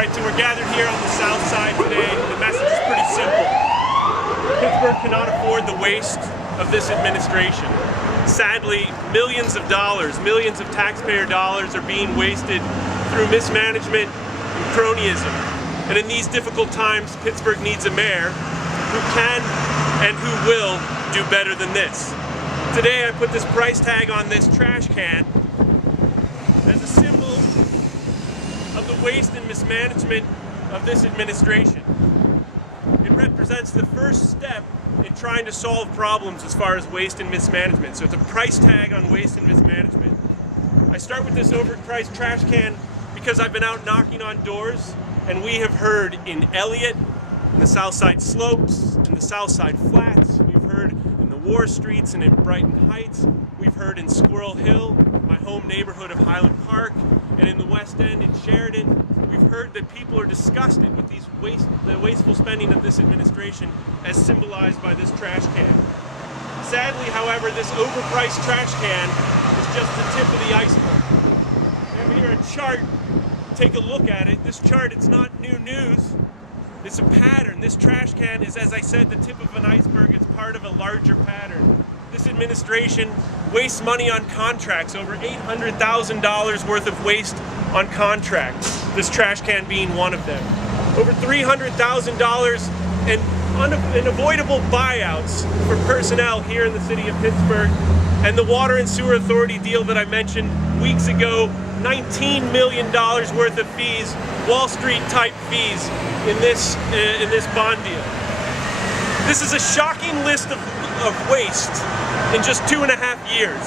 Alright, so we're gathered here on the south side today. The message is pretty simple. Pittsburgh cannot afford the waste of this administration. Sadly, millions of dollars, millions of taxpayer dollars are being wasted through mismanagement and cronyism. And in these difficult times, Pittsburgh needs a mayor who can and who will do better than this. Today I put this price tag on this trash can as a symbol of the waste and mismanagement of this administration. It represents the first step in trying to solve problems as far as waste and mismanagement. So it's a price tag on waste and mismanagement. I start with this overpriced trash can because I've been out knocking on doors, and we have heard in Elliott, in the Southside Slopes, in the Southside Flats, we've heard in the War Streets and in Brighton Heights, we've heard in Squirrel Hill, my home neighborhood of Highland Park, and in the West End in Sheridan. We've heard that people are disgusted with the wasteful spending of this administration as symbolized by this trash can. Sadly, however, this overpriced trash can is just the tip of the iceberg. We have here a chart. Take a look at it. This chart, it's not new news. It's a pattern. This trash can is, as I said, the tip of an iceberg. It's part of a larger pattern. This administration wastes money on contracts, over $800,000 worth of waste on contracts, this trash can being one of them. Over $300,000 in unavoidable buyouts for personnel here in the city of Pittsburgh. And the Water and Sewer Authority deal that I mentioned weeks ago, $19 million worth of fees, Wall Street type fees in this bond deal. This is a shocking list of waste in just 2.5 years.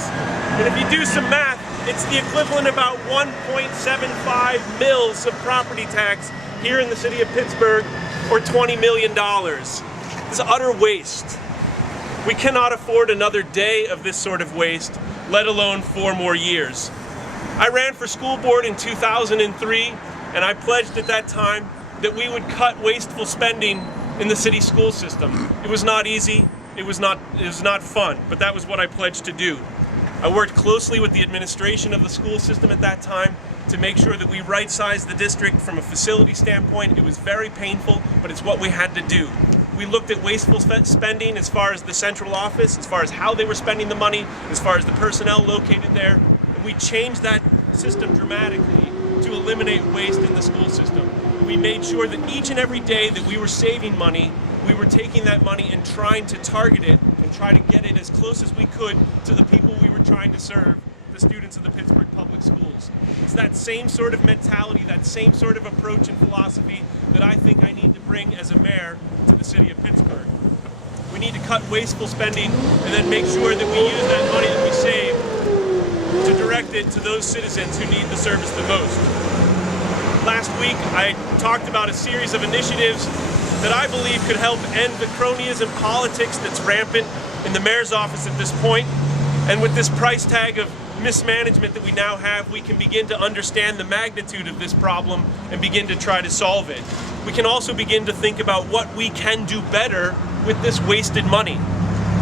And if you do some math, it's the equivalent of about 1.75 mils of property tax here in the city of Pittsburgh, or $20 million. This is utter waste. We cannot afford another day of this sort of waste, let alone 4 more years. I ran for school board in 2003, and I pledged at that time that we would cut wasteful spending in the city school system. It was not easy, it was not fun, but that was what I pledged to do. I worked closely with the administration of the school system at that time to make sure that we right-sized the district from a facility standpoint. It was very painful, but it's what we had to do. We looked at wasteful spending as far as the central office, as far as how they were spending the money, as far as the personnel located there, and we changed that system dramatically to eliminate waste in the school system. We made sure that each and every day that we were saving money, we were taking that money and trying to target it and try to get it as close as we could to the people we were trying to serve, the students of the Pittsburgh Public Schools. It's that same sort of mentality, that same sort of approach and philosophy that I think I need to bring as a mayor to the city of Pittsburgh. We need to cut wasteful spending and then make sure that we use that money that we save to direct it to those citizens who need the service the most. Last week, I talked about a series of initiatives that I believe could help end the cronyism politics that's rampant in the mayor's office at this point. And with this price tag of mismanagement that we now have, we can begin to understand the magnitude of this problem and begin to try to solve it. We can also begin to think about what we can do better with this wasted money.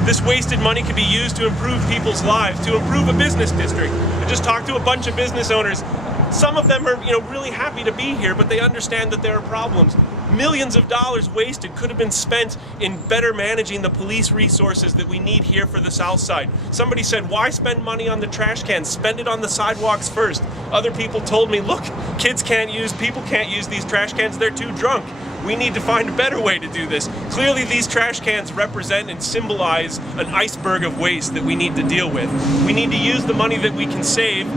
This wasted money can be used to improve people's lives, to improve a business district. I just talked to a bunch of business owners. Some of them are, really happy to be here, but they understand that there are problems. Millions of dollars wasted could have been spent in better managing the police resources that we need here for the South Side. Somebody said, why spend money on the trash cans? Spend it on the sidewalks first. Other people told me, look, people can't use these trash cans, they're too drunk. We need to find a better way to do this. Clearly these trash cans represent and symbolize an iceberg of waste that we need to deal with. We need to use the money that we can save,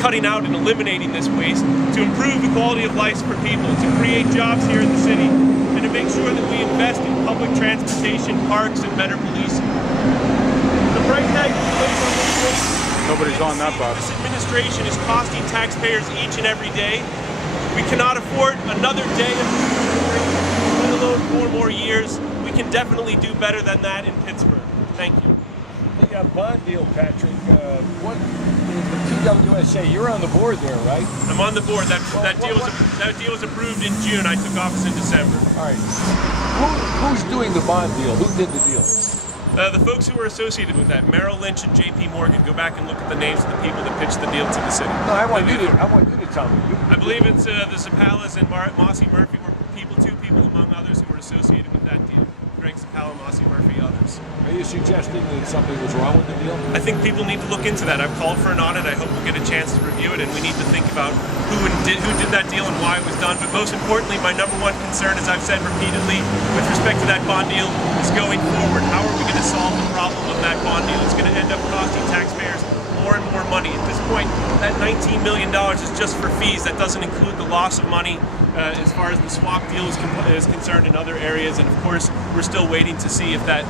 cutting out and eliminating this waste, to improve the quality of life for people, to create jobs here in the city, and to make sure that we invest in public transportation, parks, and better policing. The price tag nobody's on that bus. This administration is costing taxpayers each and every day. We cannot afford another day of let alone 4 more years. We can definitely do better than that in Pittsburgh. Thank you. The bond deal, Patrick, what the PWSA, you're on the board there, right? I'm on the board. That deal was approved in June. I took office in December. All right. Who's doing the bond deal? Who did the deal? The folks who were associated with that, Merrill Lynch and J.P. Morgan, go back and look at the names of the people that pitched the deal to the city. No, I want you to tell me. I believe it's the Zappalas and Mossy Murphy were two people among others who were associated with that deal. Greg Zappala, Mossy Murphy, others. Are you suggesting that something was wrong with the deal? I think people need to look into that. I've called for an audit. I hope we'll get a chance to review it, and we need to think about who did that deal and why it was done. But most importantly, my number one concern, as I've said repeatedly, with respect to that bond deal, is going forward. How are we going to solve the problem of that bond deal? It's going to end up costing taxpayers more and more money. At this point, that $19 million is just for fees. That doesn't include the loss of money as far as the swap deal is concerned in other areas. And of course, we're still waiting to see if that,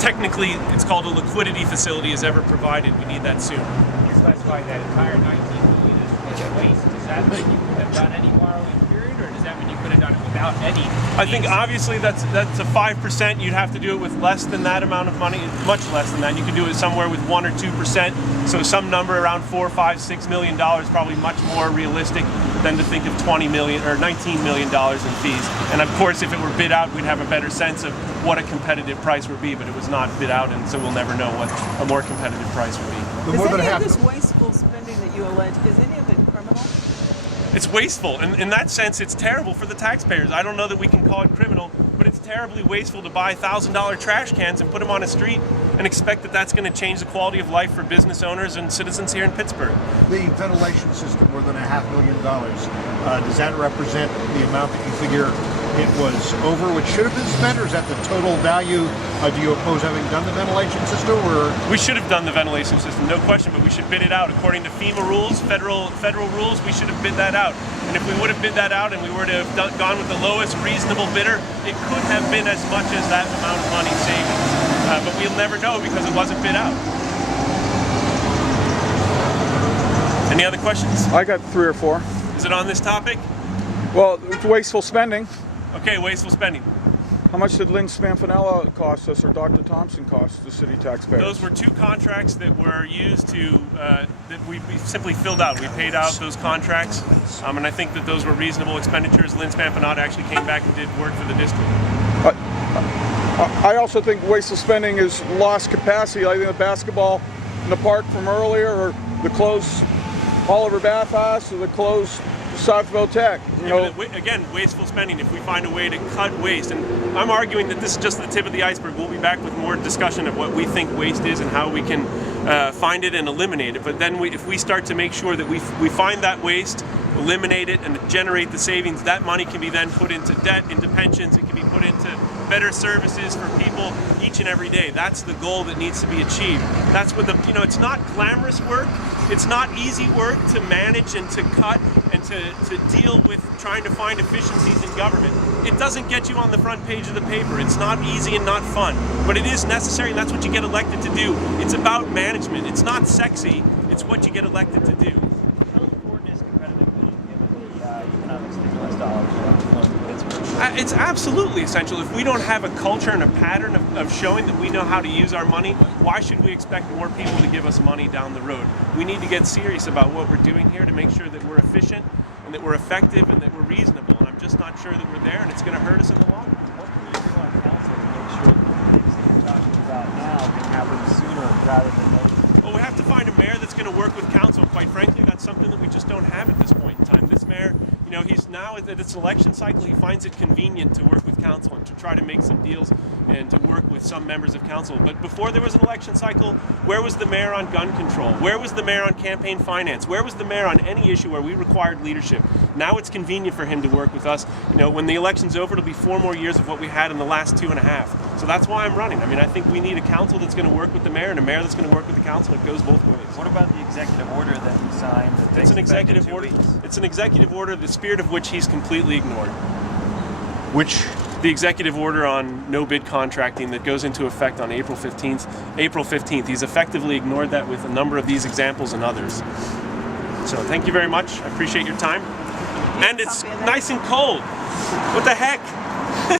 technically, it's called a liquidity facility, is ever provided. We need that soon. You specified that entire 19 million is waste. Does that mean you could have done any borrowing period, or does that mean you could have done it without any? I think obviously that's a 5%. You'd have to do it with less than that amount of money, much less than that. You could do it somewhere with 1 or 2%. So some number around $4, $5, $6 million is probably much more realistic than to think of $20 million or $19 million in fees. And of course, if it were bid out, we'd have a better sense of what a competitive price would be. But it was not bid out, and so we'll never know what a more competitive price would be. Is any of this wasteful spending that you allege, is any of it criminal? It's wasteful. In that sense, it's terrible for the taxpayers. I don't know that we can call it criminal, but it's terribly wasteful to buy $1,000 trash cans and put them on a street and expect that that's going to change the quality of life for business owners and citizens here in Pittsburgh. The ventilation system, more than $500,000. Does that represent the amount that you figure it was over, which should have been spent, or is that the total value? Do you oppose having done the ventilation system, or? We should have done the ventilation system, no question, but we should bid it out. According to FEMA rules, federal rules, we should have bid that out. And if we would have bid that out and we were to have gone with the lowest reasonable bidder, it could have been as much as that amount of money savings. But we'll never know because it wasn't bid out. Any other questions? I got 3 or 4. Is it on this topic? Well, it's wasteful spending. Okay, wasteful spending. How much did Lynn Spampanella cost us, or Dr. Thompson cost the city taxpayers? Those were 2 contracts that were used to, that we simply filled out. We paid out those contracts, and I think that those were reasonable expenditures. Lynn Spampanella actually came back and did work for the district. I also think wasteful spending is lost capacity. I think the basketball in the park from earlier, or the closed Oliver Bathhouse, or the closed Southville Tech. Again, wasteful spending. If we find a way to cut waste, and I'm arguing that this is just the tip of the iceberg. We'll be back with more discussion of what we think waste is and how we can find it and eliminate it. But then if we start to make sure that we find that waste, eliminate it, and generate the savings, that money can be then put into debt, into pensions. It can be put into better services for people each and every day. That's the goal that needs to be achieved. That's what it's not glamorous work. It's not easy work to manage and to cut and to deal with trying to find efficiencies in government. It doesn't get you on the front page of the paper. It's not easy and not fun, but it is necessary, and that's what you get elected to do. It's about management. It's not sexy. It's what you get elected to do. How important is competitive bidding given the economic stimulus dollars flowing to Pittsburgh? It's absolutely essential. If we don't have a culture and a pattern of showing that we know how to use our money, why should we expect more people to give us money down the road? We need to get serious about what we're doing here to make sure that we're efficient and that we're effective and that we're reasonable. And I'm just not sure that we're there, and it's going to hurt us in the long run. What can you do on council to make sure that the things that you're talking about now can happen sooner rather than later? Well, we have to find a mayor that's going to work with council. Quite frankly, that's something that we just don't have at this point in time. This mayor, he's now at this election cycle. He finds it convenient to work with council and to try to make some deals and to work with some members of council. But before there was an election cycle, where was the mayor on gun control? Where was the mayor on campaign finance? Where was the mayor on any issue where we required leadership? Now it's convenient for him to work with us. When the election's over, it'll be 4 more years of what we had in the last 2.5. So that's why I'm running. I think we need a council that's going to work with the mayor and a mayor that's going to work with the council. It goes both ways. What about the executive order that you signed that takes It's an effect in executive 2 order. weeks? It's an executive order, the spirit of which he's completely ignored. Which? The executive order on no bid contracting that goes into effect on April 15th. He's effectively ignored that with a number of these examples and others. So thank you very much. I appreciate your time. And it's nice and cold. What the heck?